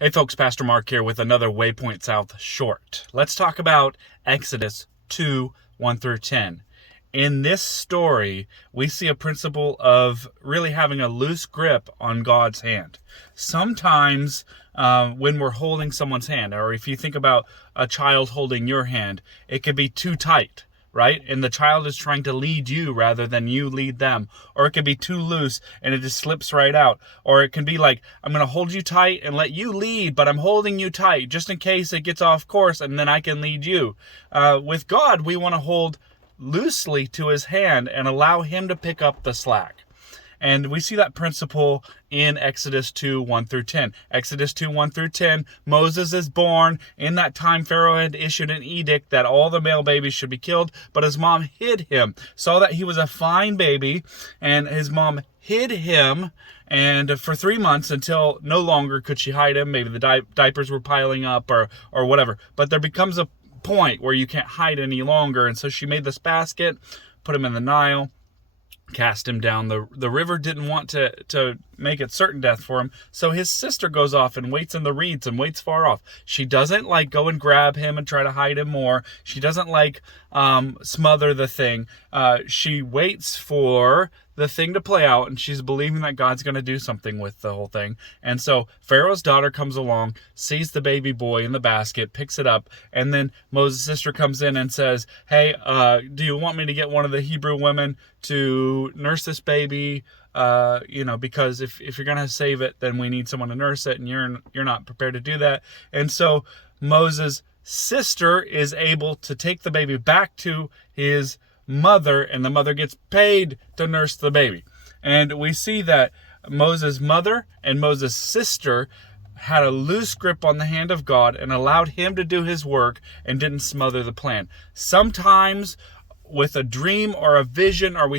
Hey folks, Pastor Mark here with another Waypoint South short. Let's talk about Exodus 2, 1 through 10. In this story, we see a principle of really having a loose grip on God's hand. Sometimes when we're holding someone's hand, or if you think about a child holding your hand, it could be too tight, right? And the child is trying to lead you rather than you lead them. Or it could be too loose and it just slips right out. Or it can be like, I'm going to hold you tight and let you lead, but I'm holding you tight just in case it gets off course and then I can lead you. With God, we want to hold loosely to his hand and allow him to pick up the slack. And we see that principle in Exodus 2, 1 through 10. Exodus 2, 1 through 10, Moses is born. In that time, Pharaoh had issued an edict that all the male babies should be killed, but his mom hid him. Saw that he was a fine baby, and his mom hid him and for 3 months until no longer could she hide him. Maybe the diapers were piling up or whatever. But there becomes a point where you can't hide any longer, and so she made this basket, put him in the Nile, cast him down. The river didn't want to make it certain death for him, so his sister goes off and waits in the reeds and waits far off. She doesn't like go and grab him and try to hide him more. She doesn't like smother the thing. She waits for the thing to play out, and she's believing that God's going to do something with the whole thing. And so Pharaoh's daughter comes along, sees the baby boy in the basket, picks it up, and then Moses' sister comes in and says, hey, do you want me to get one of the Hebrew women to nurse this baby? Because if you're going to save it, then we need someone to nurse it, and you're not prepared to do that. And so Moses' sister is able to take the baby back to his mother, and the mother gets paid to nurse the baby. And we see that Moses' mother and Moses' sister had a loose grip on the hand of God and allowed him to do his work and didn't smother the plan. Sometimes with a dream or a vision or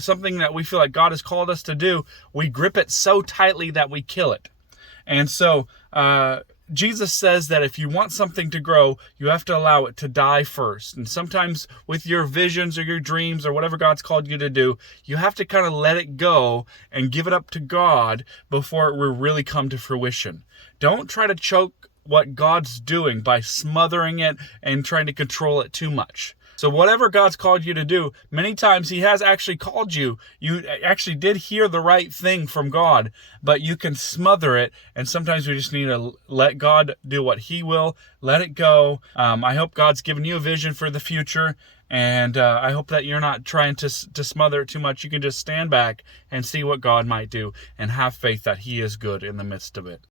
something that we feel like God has called us to do, we grip it so tightly that we kill it. And so Jesus says that if you want something to grow, you have to allow it to die first. And sometimes with your visions or your dreams or whatever God's called you to do, you have to kind of let it go and give it up to God before it will really come to fruition. Don't try to choke what God's doing by smothering it and trying to control it too much. So whatever God's called you to do, many times he has actually called you. You actually did hear the right thing from God, but you can smother it. And sometimes we just need to let God do what he will, let it go. I hope God's given you a vision for the future. And I hope that you're not trying to smother it too much. You can just stand back and see what God might do and have faith that he is good in the midst of it.